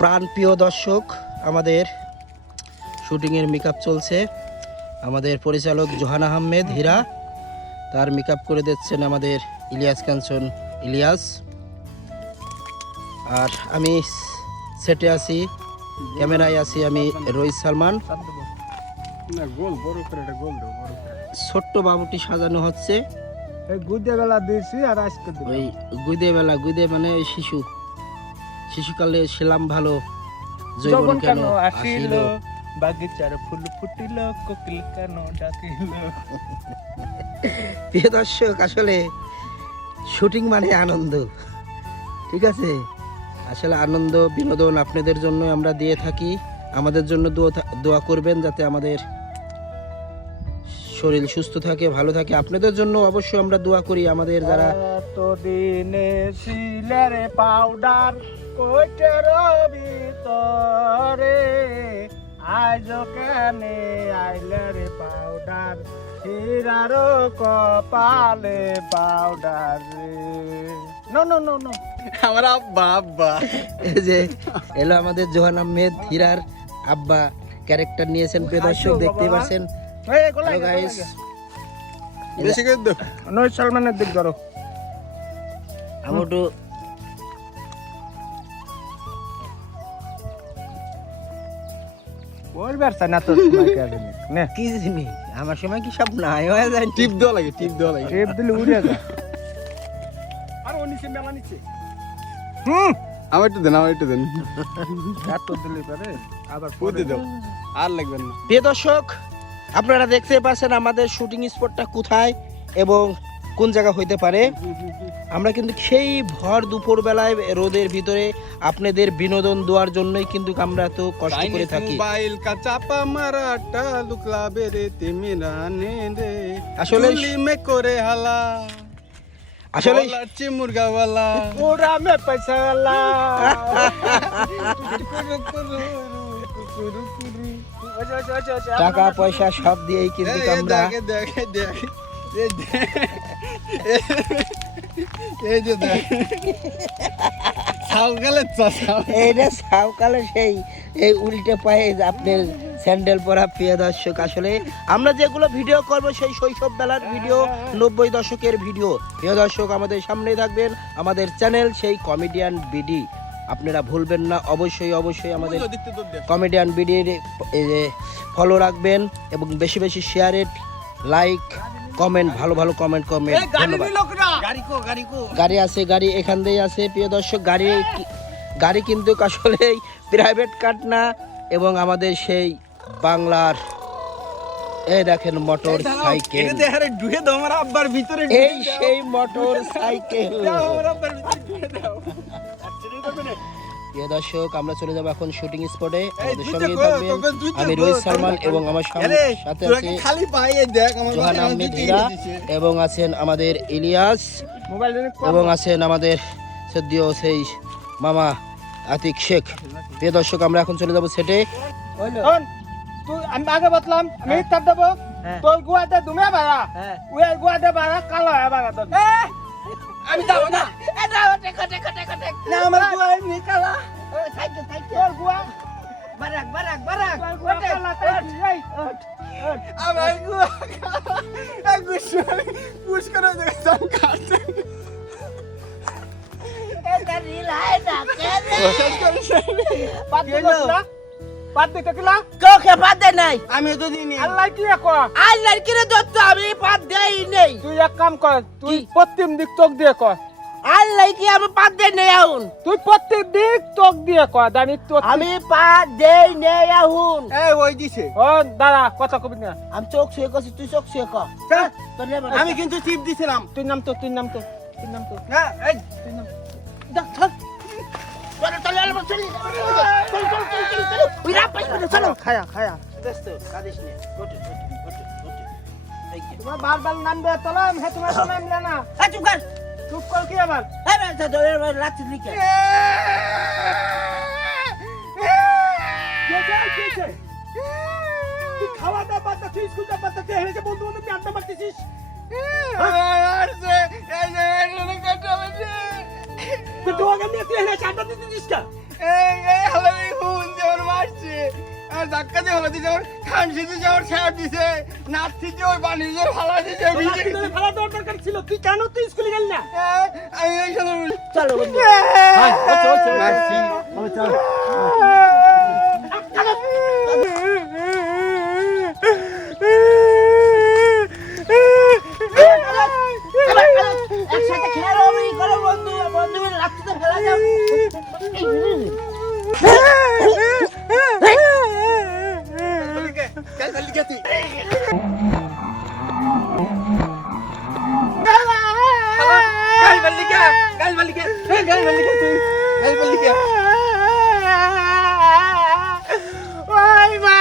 প্রাণপ্রিয় দর্শক আমাদের শুটিংয়ের মেকআপ চলছে। আমাদের পরিচালক জোহান আহমেদ হীরা। তার মেকআপ করে দিচ্ছেন আমাদের ইলিয়াস কাঞ্চন ইলিয়াস। আর আমি সেটে আছি ক্যামেরায় আছি আমি রোহিত সালমান। ছোট্ট বাবুটি সাজানো হচ্ছে। গুদে বেলা দিয়েছি আর আজকে ওই গুদে বেলা গুদে মানে ওই শিশু। শিশুকালে ছিলাম ভালো জৈবন কেন আসিল? বাগিচার ফুল ফুটিল কোকিল কেন ডাকিল? প্রিয় দর্শক আসলে শুটিং মানে আনন্দ ঠিক আছে? আসলে আনন্দ বিনোদন আপনাদের জন্য আমরা দিয়ে থাকি। আমাদের জন্য দোয়া করবেন যাতে আমাদের শরীর সুস্থ থাকে ভালো থাকে। আপনাদের জন্য অবশ্যই আমরা দোয়া করি। আমাদের যারা এতদিনে সিলের পাউডার কোটের ভিতরে। আজ কেনে আইলের পাউডার হিরার কপালে powder no no no no আমার আব্বা আব্বা। এই যে এলো আমাদের জোহান আহমেদ হীরার আব্বা। ক্যারেক্টার নিয়েছেন প্রিয় দর্শক দেখতেই পাচ্ছেন। হ্যালো গাইস বেশি করে দাও নয় সালমানের দিক ধরো। আমি একটু ওর ব্যবসা না তো সময় কে আছে নে। কি জিনিস? আমার সময় কি সব নাই? হয়ে যায়। টিপ দেওয়া লাগে টিপ দেওয়া লাগে। টেপ দিলে উড়ে যায়। আর ও নিচে মেলা নিচে হুম। আমার একটু দেন আমার একটু দেন। এত দিলে পারে? আবার পুঁতে দাও আর লাগবে না। প্রিয় দর্শক আপনারা দেখতে পাচ্ছেন আমাদের শুটিং স্পটটা কোথায়? এবং কোন জায়গা হইতে পারে? আমরা কিন্তু সেই ভর দুপুর বেলায় রোদের ভিতরে আপনাদের বিনোদন দেওয়ার জন্যই কিন্তু আমরা তো কষ্ট করে থাকি। মোবাইল কা চাপা মারাটা লুকলা বেরে তেমি রানে রে আসলে- মে করে হালা আসলে মুরগাওয়ালা ওরা মে টাকা পয়সা সব দিয়েই কিন্তু আমরা দেখে দেখে দেখে। এই যে দেখ। সাউকালে এইটা সেই এই উল্টে পায়ে আপনার স্যান্ডেল পরা প্রিয় দর্শক আসলে। আমরা যেগুলো ভিডিও করব সেই শৈশব বেলার ভিডিও নব্বই দশকের ভিডিও প্রিয় দর্শক আমাদের সামনে থাকবেন আমাদের চ্যানেল সেই কমেডিয়ান বিডি আপনারা ভুলবেন না অবশ্যই অবশ্যই আমাদের কমেডিয়ান বিডির ফলো রাখবেন এবং বেশি বেশি শেয়ারের লাইক কমেন্ট ভালো ভালো কমেন্ট কমেন্ট গাড়ি আছে গাড়ি এখান দিয়ে আছে। প্রিয় দর্শক গাড়ি গাড়ি কিন্তু আসলে প্রাইভেট কার না এবং আমাদের সেই বাংলার এই দেখেন মোটর সাইকেল এই সেই মোটর সাইকেল প্রিয় দর্শক আমরা চলে যাব এখন শুটিং স্পটে আমাদের সঙ্গে থাকবেন আমি রোহিত সালমান এবং আমার সামনে সাথে আছে জোহান আহমেদ হীরা এবং আছেন আমাদের ইলিয়াস এবং আছেন আমাদের সদ্য সেই মামা আতিক শেখ। প্রিয় দর্শক আমরা এখন চলে যাব সেটে আমি আগে বললাম আমি তার দেবো। হ্যাঁ। তোর গুয়াতে দুমে বাড়া। হ্যাঁ। ওই গুয়াতে বাড়া কালো হয় বাড়া তোর। আমি যাব না। কাটে কাটে কাটে না আমার গুয়া এমনি কালা। থাইকে থাইকে আর গুয়া বারাক বারাক বারাক। ওটে আমার গুয়া এক গুশু পুশ করে দে সব কাটে এটা রিল হয় না কেন শেষ করে বাদ দে না বাদ দে কিলা কাউকে বাদ দে নাই। আমি তো দিইনি। আল্লাহ কি কয় আল্লাহর কি রে দত্ত আমি বাদ দেই নেই। তুই এক কাম কর তুই প্রত্যেক দিক তোক দিয়ে কর। আল্লাহ লাইকি আমি পাত দেই নে আহুন তুই প্রত্যেক দিক তোক দিয়ে কয় আমি তো আমি পাত দেই নে আহুন এই ওই দিছে। ও দাদা কত কবি না। আমি চোখ শুয়ে কছি তুই চোখ শুয়ে কর হ্যাঁ, আমি কিন্তু টিপ দিছিলাম। তুই নাম তো তুই নাম তো তুই নাম তো। হ্যাঁ, এই। তুই নাম দেখ থাক তোমার বারবার নামবে তোলা হ্যাঁ, তোমার নামলে না। চুপ কর। চুপ কর কি আবার রাখছিস লিখে তুই খাওয়া দাওয়া বাদ দাচ্ছিস স্কুল দাওয়া বাদ দাচ্ছিস হেরেছে বন্ধু বন্ধু তুই আড্ডা মারতেছিস তোমাকে নিয়ে তুই ধাক্কা দিয়ে হলো দিছে আমার খামসি দিছে আমার খেয়ার দিছে নাচছি দিয়ে ওই পানি দিয়ে ফালা দিছে ফেলা দেওয়ার দরকার ছিল তুই কেন তুই স্কুলে গেল না? আমি এই চলো চলো মারছি। লিখে তুই হেল্পার লিখে ওই মা